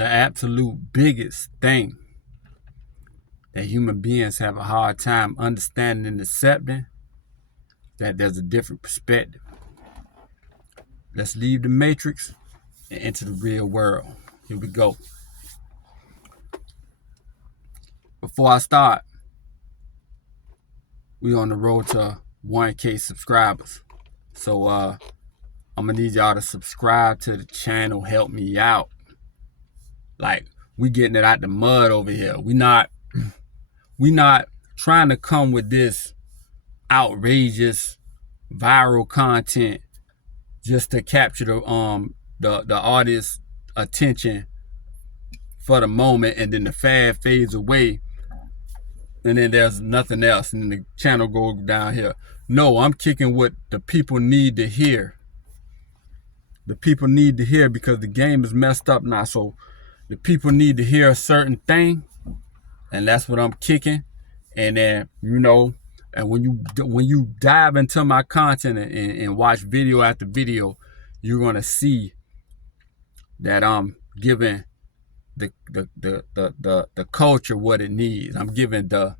the absolute biggest thing that human beings have a hard time understanding and accepting, that there's a different perspective. Let's leave the matrix and enter the real world. Here we go. Before I start, we on the road to 1K subscribers. So I'm gonna need y'all to subscribe to the channel, help me out. Like, we getting it out the mud over here. We not trying to come with this outrageous viral content just to capture the audience attention for the moment, and then the fad fades away, and then there's nothing else, and the channel goes down here. No, I'm kicking what the people need to hear. The people need to hear, because the game is messed up now. So the people need to hear a certain thing, and that's what I'm kicking. And then, and when you dive into my content and watch video after video, you're gonna see that I'm giving the culture what it needs. I'm giving the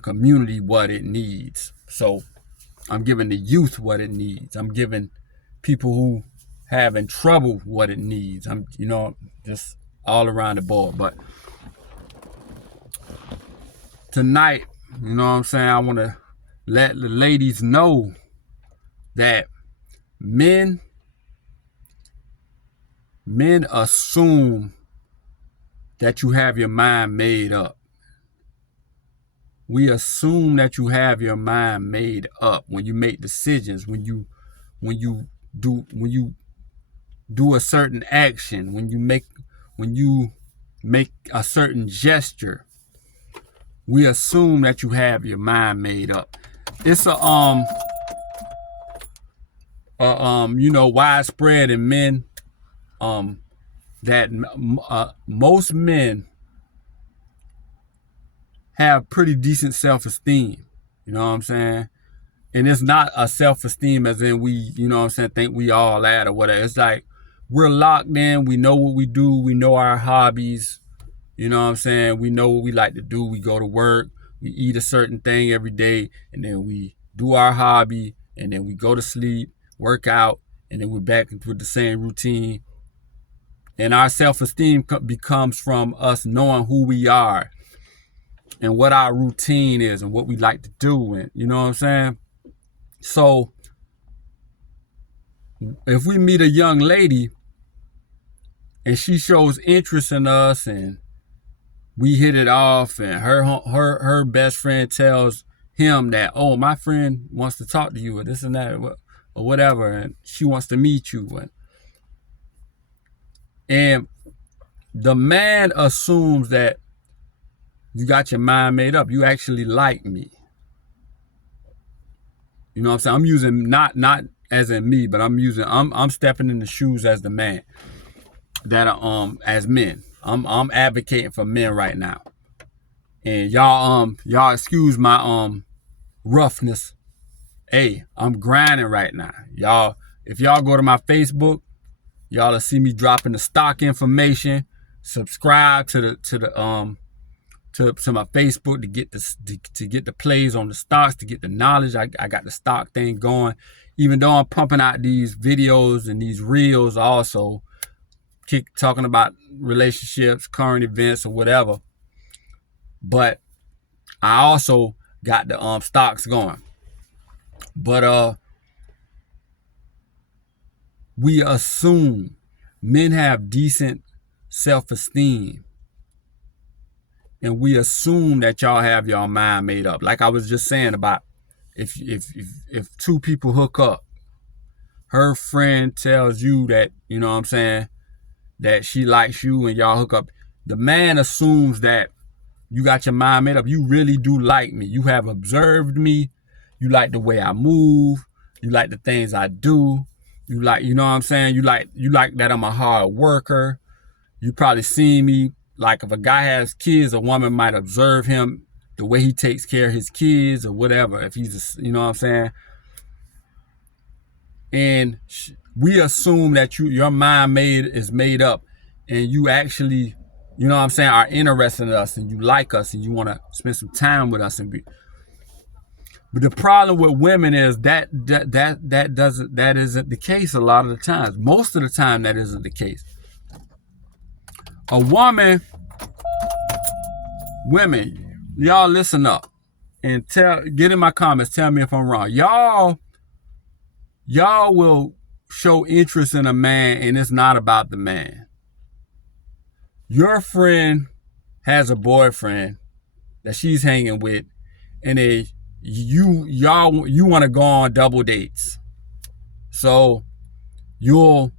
community what it needs. So I'm giving the youth what it needs. I'm giving people who having trouble what it needs. I'm just all around the board. But tonight, you know what I'm saying, I want to let the ladies know that men assume that you have your mind made up. We assume that you have your mind made up when you make decisions, when you do a certain action, when you make a certain gesture. We assume that you have your mind made up. It's widespread in men, that most men have pretty decent self-esteem. You know what I'm saying? And it's not a self-esteem as in we, think we all at or whatever. It's like we're locked in. We know what we do. We know our hobbies. You know what I'm saying? We know what we like to do. We go to work. We eat a certain thing every day. And then we do our hobby. And then we go to sleep, work out. And then we're back with the same routine. And our self-esteem becomes from us knowing who we are and what our routine is and what we like to do. And you know what I'm saying? So if we meet a young lady and she shows interest in us and we hit it off, and her best friend tells him that, oh, my friend wants to talk to you or this and that or whatever, and she wants to meet you, and the man assumes that you got your mind made up. You actually like me. You know what I'm saying? I'm using not as in me, but I'm stepping in the shoes as the man that are as men. I'm advocating for men right now. And y'all excuse my roughness. Hey, I'm grinding right now. Y'all, if y'all go to my Facebook, y'all will see me dropping the stock information. Subscribe to my Facebook to get the plays on the stocks, to get the knowledge. I got the stock thing going. Even though I'm pumping out these videos and these reels also, talking about relationships, current events, or whatever. But I also got the stocks going. But we assume men have decent self-esteem, and we assume that y'all have y'all mind made up. Like I was just saying about if two people hook up, her friend tells you that, you know what I'm saying, that she likes you and y'all hook up. The man assumes that you got your mind made up. You really do like me. You have observed me. You like the way I move. You like the things I do. You like, you know what I'm saying? You like that I'm a hard worker. You probably seen me, like if a guy has kids, a woman might observe him, the way he takes care of his kids or whatever. If he's, you know what I'm saying? And we assume that your mind is made up, and you actually, you know what I'm saying, are interested in us and you like us and you want to spend some time with us. But the problem with women is that isn't the case a lot of the times. Most of the time that isn't the case. A woman, women, y'all listen up and get in my comments, tell me if I'm wrong. Y'all will show interest in a man and it's not about the man. Your friend has a boyfriend that she's hanging with, and you want to go on double dates. So you'll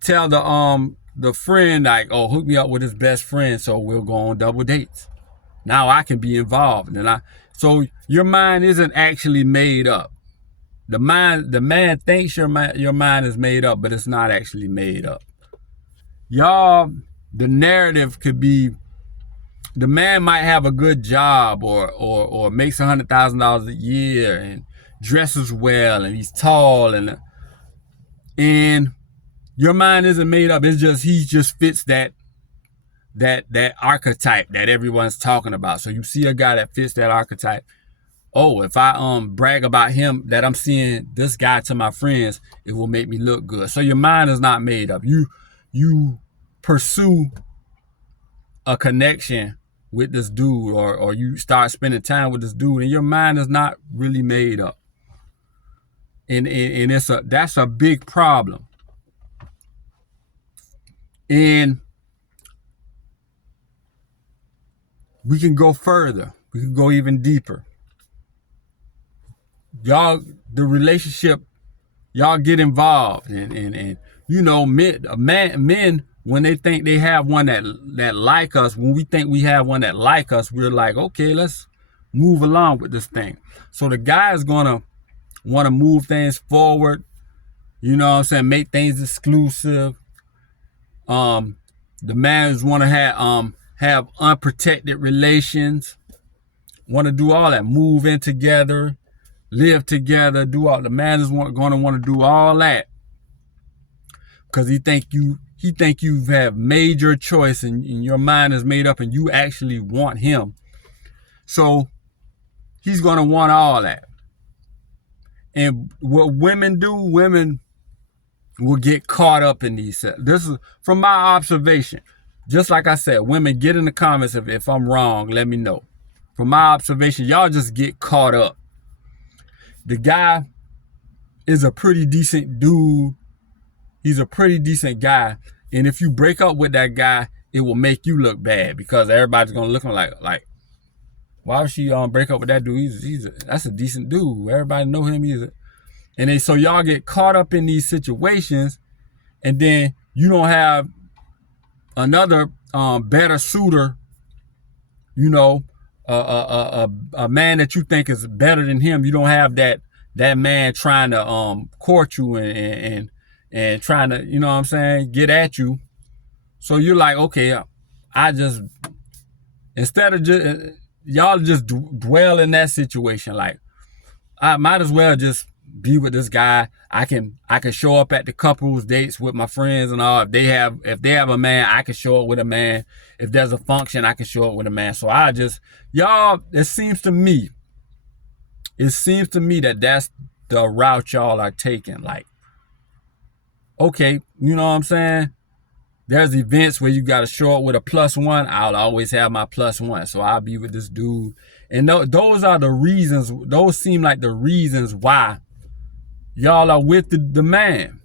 tell the friend, like, oh, hook me up with his best friend so we'll go on double dates. Now I can be involved. So your mind isn't actually made up. The man thinks your mind is made up, but it's not actually made up. Y'all, the narrative could be, the man might have a good job or makes $100,000 a year and dresses well and he's tall and your mind isn't made up. It's just he just fits that archetype that everyone's talking about. So you see a guy that fits that archetype. Oh, if I brag about him that I'm seeing this guy to my friends, it will make me look good. So your mind is not made up. You pursue a connection with this dude, or you start spending time with this dude, and your mind is not really made up. And that's a big problem. And we can go further. We can go even deeper. Y'all, the relationship, y'all get involved, and you know, men, when they think they have one that like us, when we think we have one that like us, we're like, okay, let's move along with this thing. So the guy is gonna want to move things forward, you know what I'm saying, make things exclusive. The mans want to have unprotected relations, want to do all that, move in together, live together, do all. The man is going to want to do all that because he think you have made your choice and your mind is made up and you actually want him. So he's going to want all that. And what women do, women will get caught up in these. This is from my observation. Just like I said, women, get in the comments if I'm wrong, let me know. From my observation, y'all just get caught up. The guy is a pretty decent dude. He's a pretty decent guy. And if you break up with that guy, it will make you look bad because everybody's going to look like, why would she break up with that dude? That's a decent dude. Everybody know him. So y'all get caught up in these situations, and then you don't have another better suitor, you know, a man that you think is better than him. You don't have that man trying to court you and trying to, you know what I'm saying, get at you. So you're like, okay, instead of y'all just dwell in that situation, like, I might as well just be with this guy. I can show up at the couples dates with my friends and all. If they have a man, I can show up with a man. If there's a function, I can show up with a man. So y'all, it seems to me that that's the route y'all are taking. Like, okay, you know what I'm saying? There's events where you got to show up with a +1. I'll always have my +1. So I'll be with this dude. And those are the reasons. Those seem like the reasons why y'all are with the man.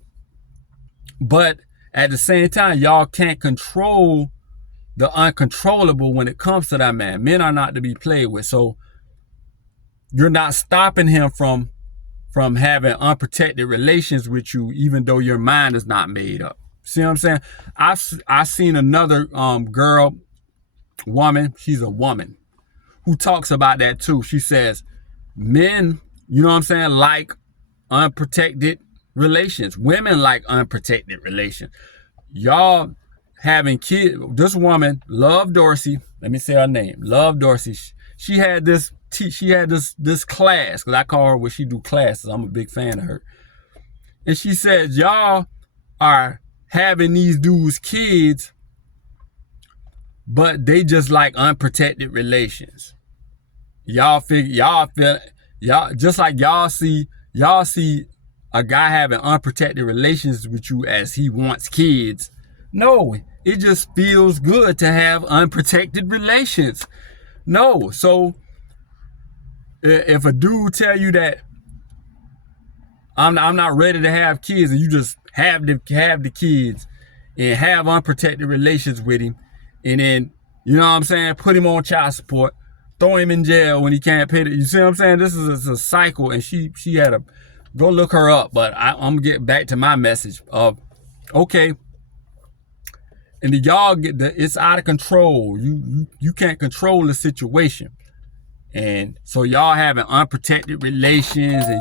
But at the same time, y'all can't control the uncontrollable when it comes to that man. Men are not to be played with. So you're not stopping him from having unprotected relations with you, even though your mind is not made up. See what I'm saying? I've seen another woman, she's a woman, who talks about that too. She says, men, you know what I'm saying, like unprotected relations. Women like unprotected relations. Y'all having kids. This woman, Love Dorsey, let me say her name, Love Dorsey. She had this class, because I call her when she do classes. I'm a big fan of her. And she said, y'all are having these dudes kids, but they just like unprotected relations. Y'all just like y'all see a guy having unprotected relations with you as he wants kids. No, it just feels good to have unprotected relations. No, so if a dude tell you that I'm not ready to have kids, and you just have the kids and have unprotected relations with him, and then, you know what I'm saying, put him on child support, throw him in jail when he can't pay you see what I'm saying? This is a cycle, and she had to go look her up. But I'm gonna get back to my message of, okay, and y'all it's out of control. You can't control the situation. And so y'all having unprotected relations, and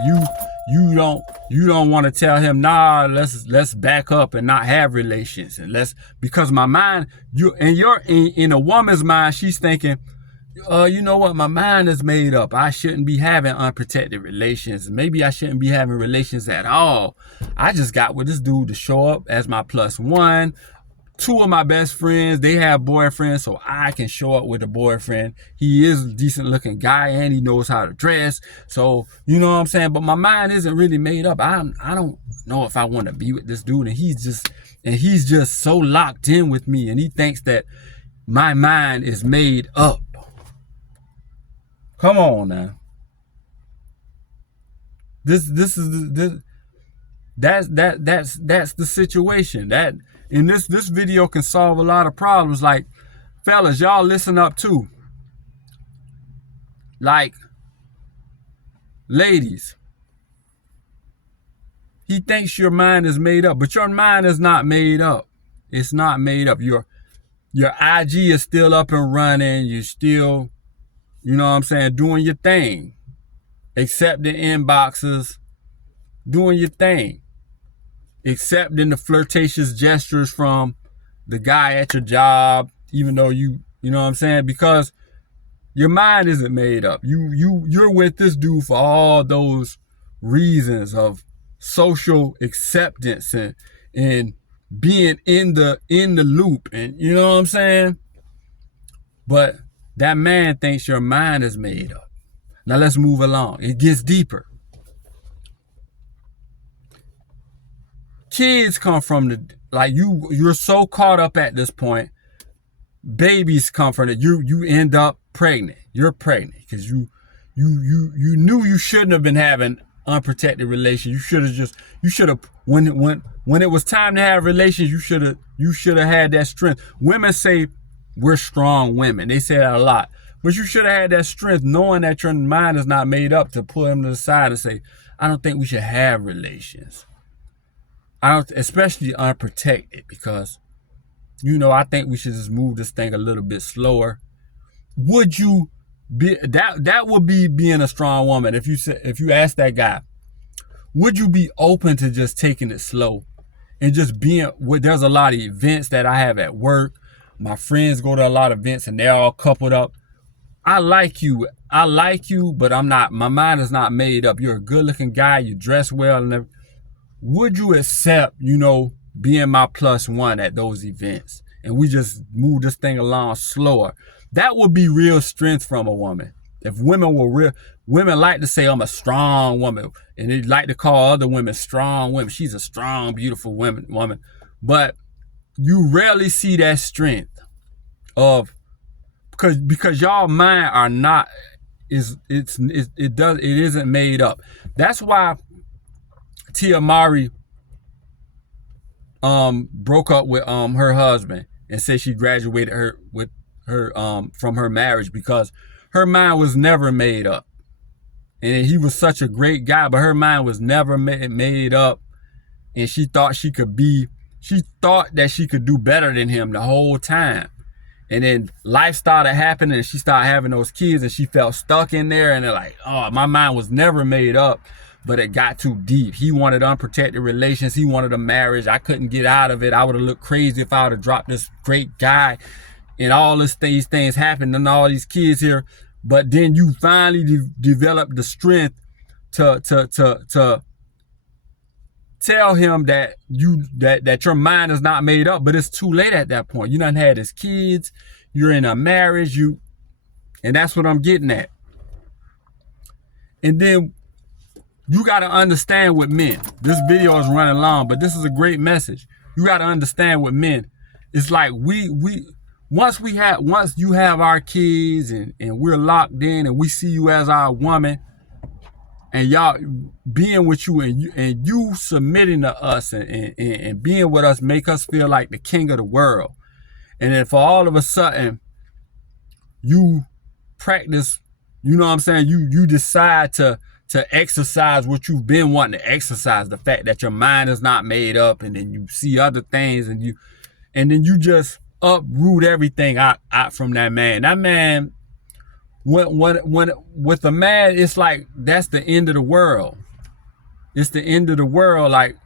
you don't want to tell him, nah, let's back up and not have relations, and because my mind, in a woman's mind, she's thinking, you know what, my mind is made up. I shouldn't be having unprotected relations. Maybe I shouldn't be having relations at all. I just got with this dude to show up as my plus one. Two of my best friends, they have boyfriends, so I can show up with a boyfriend. He is a decent looking guy, and he knows how to dress. So, you know what I'm saying? But my mind isn't really made up. I don't know if I want to be with this dude, and he's just so locked in with me, and he thinks that my mind is made up. Come on now. That's the situation. That in this video can solve a lot of problems. Like, fellas, y'all listen up too. Like, ladies, he thinks your mind is made up, but your mind is not made up. It's not made up. Your IG is still up and running. You still, you know what I'm saying, doing your thing. Accepting inboxes, doing your thing. Accepting the flirtatious gestures from the guy at your job, even though you know what I'm saying, because your mind isn't made up. You're with this dude for all those reasons of social acceptance and being in the loop, and you know what I'm saying? But that man thinks your mind is made up. Now let's move along. It gets deeper. Kids come from you're so caught up at this point. Babies come from it. You end up pregnant. You're pregnant because you knew you shouldn't have been having unprotected relations. You should have when it was time to have relations, you should have had that strength. Women say we're strong women. They say that a lot. But you should have had that strength, knowing that your mind is not made up, to pull him to the side and say, I don't think we should have relations. Especially unprotected, because, you know, I think we should just move this thing a little bit slower. Would you be that would be being a strong woman? If you ask that guy, would you be open to just taking it slow and just being there's a lot of events that I have at work. My friends go to a lot of events and they're all coupled up. I like you, but my mind is not made up. You're a good looking guy, you dress well, and everything. Would you accept, you know, being my plus one at those events, and we just move this thing along slower? That would be real strength from a woman. If women were real, women like to say, I'm a strong woman, and they like to call other women strong women. She's a strong, beautiful woman. But you rarely see that strength of, because y'all mind are not, it isn't made up. That's why Tia Mowry broke up with her husband and said she graduated from her marriage, because her mind was never made up. And he was such a great guy, but her mind was never made up, and she thought that she could do better than him the whole time. And then life started happening, and she started having those kids, and she felt stuck in there, and they're like, oh, my mind was never made up. But it got too deep. He wanted unprotected relations. He wanted a marriage. I couldn't get out of it. I would have looked crazy if I would have dropped this great guy, and all these things happened, and all these kids here. But then you finally develop the strength to tell him that that your mind is not made up, but it's too late at that point. You done had his kids, you're in a marriage, and that's what I'm getting at. And then you got to understand with men. This video is running long, but this is a great message. You got to understand with men. It's like once you have our kids and we're locked in and we see you as our woman and y'all being with you and you submitting to us and being with us make us feel like the king of the world. And then for all of a sudden you practice, you know what I'm saying? You decide to exercise what you've been wanting to exercise, the fact that your mind is not made up, and then you see other things and then you just uproot everything out from that man. That man, when with a man, it's like that's the end of the world. It's the end of the world. Like,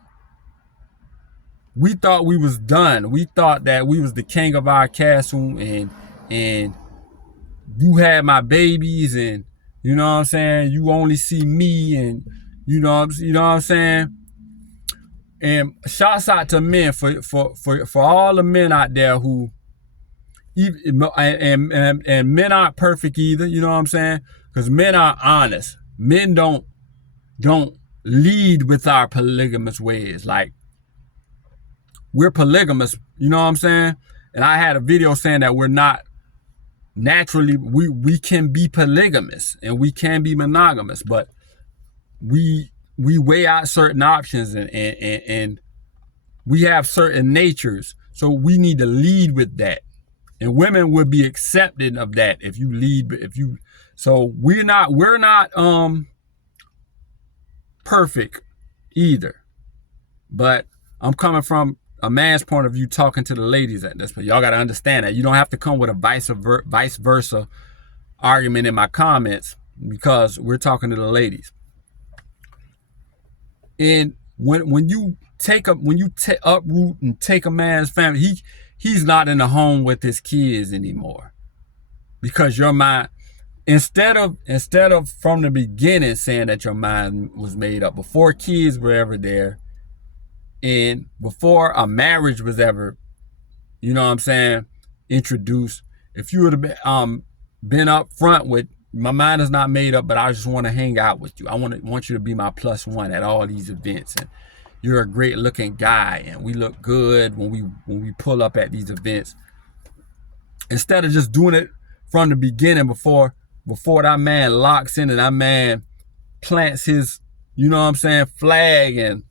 we thought we was done. We thought that we was the king of our castle, and you had my babies, and you know what I'm saying, you only see me, and you know what I'm saying. And shouts out to men for all the men out there who, and men aren't perfect either, you know what I'm saying? Because men are honest. Men don't lead with our polygamous ways. Like, we're polygamous, you know what I'm saying? And I had a video saying that we're not naturally, we can be polygamous and we can be monogamous, but we weigh out certain options and we have certain natures. So we need to lead with that. And women would be accepting of that if you lead, so we're not perfect either. But I'm coming from a man's point of view talking to the ladies at this point. Y'all got to understand that. You don't have to come with a vice versa argument in my comments, because we're talking to the ladies. And when you uproot and take a man's family, he's not in the home with his kids anymore, because your mind, instead of from the beginning saying that your mind was made up before kids were ever there, and before a marriage was ever, you know what I'm saying, introduced. If you would have been up front with, my mind is not made up, but I just want to hang out with you. I want you to be my plus one at all these events, and you're a great looking guy, and we look good when we pull up at these events. Instead of just doing it from the beginning, before that man locks in and that man plants his, you know what I'm saying, flag, and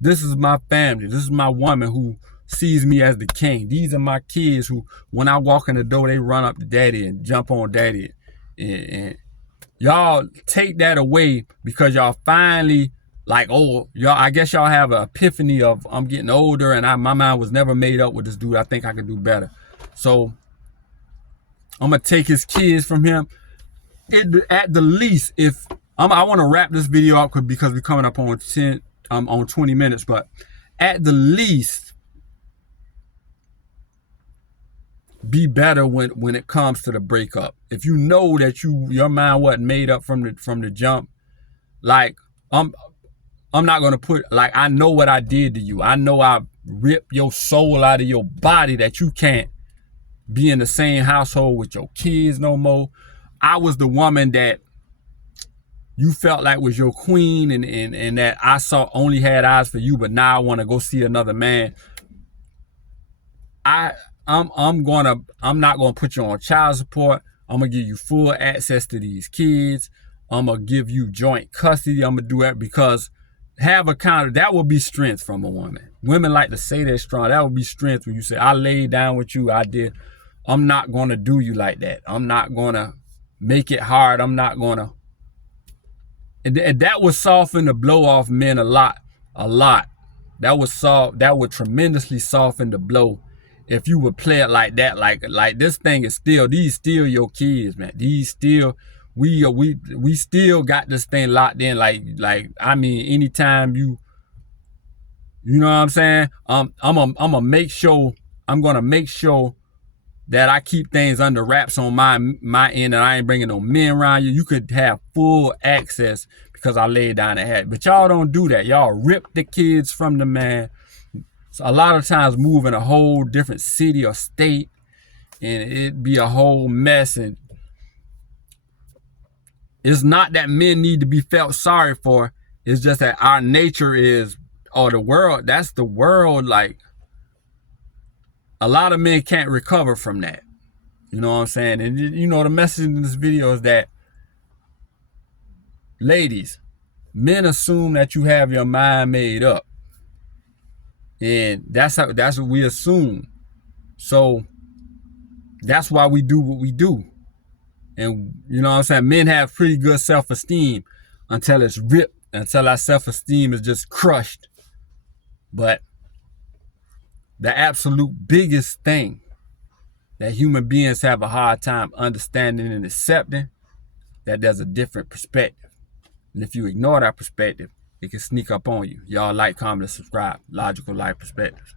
this is my family, this is my woman who sees me as the king. These are my kids who, when I walk in the door, they run up to daddy and jump on daddy. And y'all take that away because y'all finally, like, oh, y'all, I guess y'all have an epiphany of, I'm getting older and my mind was never made up with this dude. I think I can do better. So I'm going to take his kids from him. At the least, if I want to wrap this video up because we're coming up on 20 minutes, but at the least, be better when it comes to the breakup. If you know that your mind wasn't made up from the jump, like, I'm not gonna put, like, I know what I did to you. I know I ripped your soul out of your body, that you can't be in the same household with your kids no more. I was the woman that you felt like was your queen, and that I only had eyes for you, but now I want to go see another man. I'm not gonna put you on child support. I'm gonna give you full access to these kids. I'm gonna give you joint custody. I'm gonna do that, because that will be strength from a woman. Women like to say they're strong. That would be strength when you say, I laid down with you, I did. I'm not gonna do you like that. I'm not gonna make it hard. I'm not gonna. And that would soften the blow off men a lot. That would tremendously soften the blow if you would play it like that. Like this thing is these still your kids, man. These still, we still got this thing locked in. Like I mean, anytime you know what I'm saying? I'm gonna make sure that I keep things under wraps on my end, and I ain't bringing no men around you. You could have full access, because I laid down a hat. But y'all don't do that. Y'all rip the kids from the man. So a lot of times move in a whole different city or state, and it'd be a whole mess. And it's not that men need to be felt sorry for. It's just that our nature is, or the world, that's the world. Like, a lot of men can't recover from that. You know what I'm saying? And you know, the message in this video is that, ladies, men assume that you have your mind made up. And that's what we assume. So that's why we do what we do. And you know what I'm saying? Men have pretty good self-esteem until it's ripped, until our self-esteem is just crushed. But the absolute biggest thing that human beings have a hard time understanding and accepting, that there's a different perspective. And if you ignore that perspective, it can sneak up on you. Y'all like, comment, and subscribe. Logical Life Perspectives.